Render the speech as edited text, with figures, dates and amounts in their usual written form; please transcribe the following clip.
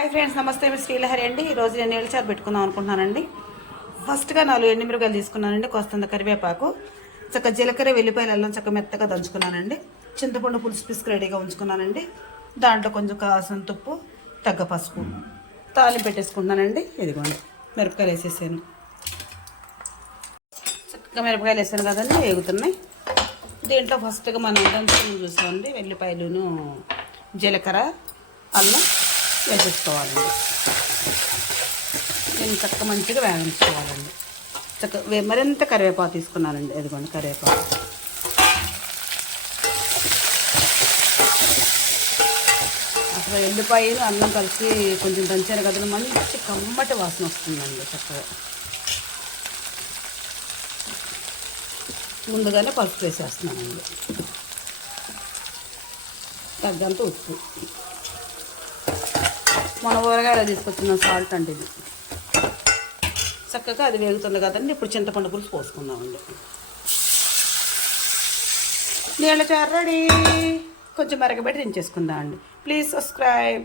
Hi friends, నమస్తే. మీ శ్రీలహరి అండి. ఈరోజు నేను నీళ్ళచారు పెట్టుకుందాం అనుకుంటున్నానండి. ఫస్ట్గా 4 ఎండుమిరపకాయలు తీసుకున్నానండి, కొస్తంత కరివేపాకు, చక్క జీలకర్ర, వెల్లిపాయలు, అల్లం చక్క మెత్తగా దంచుకున్నానండి. చింతపండు పులుసు పిసుకు రెడీగా ఉంచుకున్నానండి. దాంట్లో కొంచెం కావాల్సినంత ఉప్పు, తగ్గ పసుపు, తాలింపు పెట్టేసుకుంటున్నానండి. ఇదిగోండి మిరపకాయలు వేసేసాను. చక్కగా మిరపకాయలు వేసాను కదండి, వేగుతున్నాయి. దీంట్లో ఫస్ట్గా మనం దంచుకుని చూసామండి, వెల్లిపాయలును జీలకర్ర, అల్లం వేసేసుకోవాలండి. దీన్ని చక్క మంచిగా వేయించుకోవాలండి. చక్క మరింత కరివేపాకు తీసుకున్నానండి. ఎదిగోండి కరివేపాకు. అసలు ఎల్లిపాయలు అన్నం కలిసి కొంచెం దంచాను కదా, మంచి కమ్మటి వాసన వస్తుందండి. చక్కగా ముందుగానే పసుపు వేసేస్తున్నానండి, తగ్గంత ఉప్పు, మన ఊరగాయలు తీసుకొచ్చిన సాల్ట్ అంటే ఇది. చక్కగా అది వేగుతుంది కదండి. ఇప్పుడు చింతపండు పులుసు పోసుకుందామండి. నీళ్ళ చారు రెడీ. కొంచెం మరగబెట్టి దించేసుకుందామండి. Please subscribe.